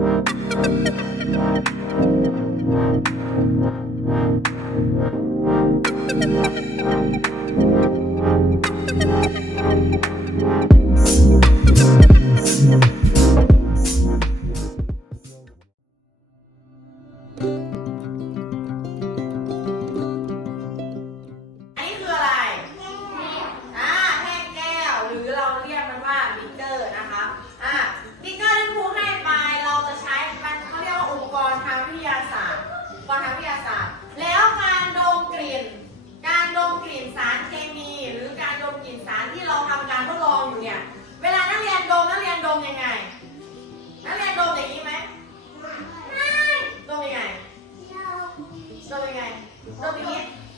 Thank you. Tao.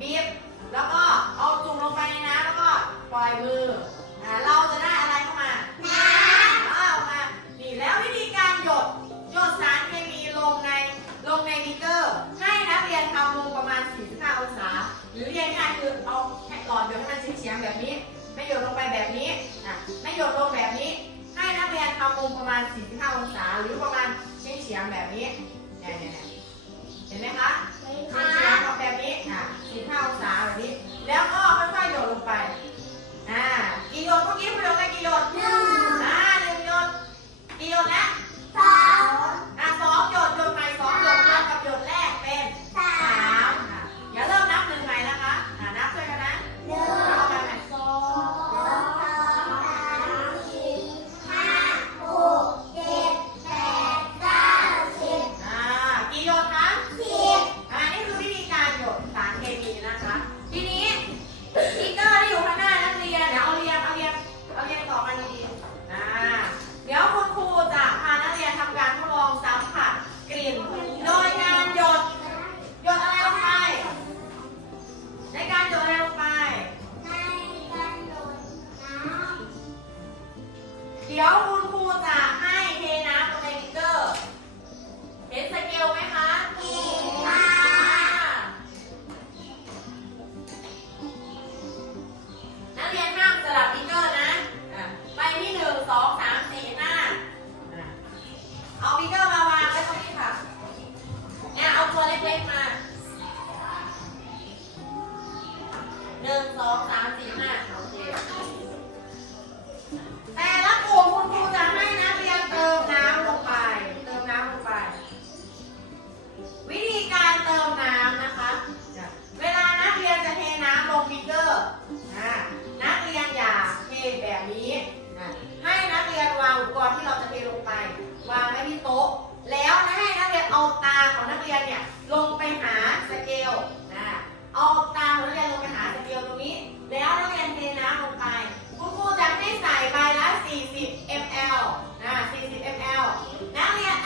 บีบแล้วก็เอาจุ่มลงไปในน้ำแล้วก็ปล่อยมืออเราจะได้อะไรเข้ามาน้ำเอาอกมานี่แล้ววิธีการหยดหยดสารเคมีลงในลงในบีเกอร์ ให้นักเรียนทำมุมประมาณ 45 องศา หรือเรียนง่ายคือเอาแค่หลอดหยดให้มันเฉียงแบบนี้ ไม่หยดลงไปแบบนี้ไม่หยดลงแบบนี้ ให้นักเรียนทำมุมประมาณ 45 องศา หรือประมาณเฉียงแบบนี้เนี่เห็นไหมคะเห็นะ เอาตาของนักเรียนเนี่ยลงไปหาสเกลนะเอาตาของนักเรียนลงไปหาสเกลตรงนี้ แล้วนักเรียนเทน้ำลงไปคุณครูจะให้ใส่ใบละ 40 ml นะ 40 ml นักเรียน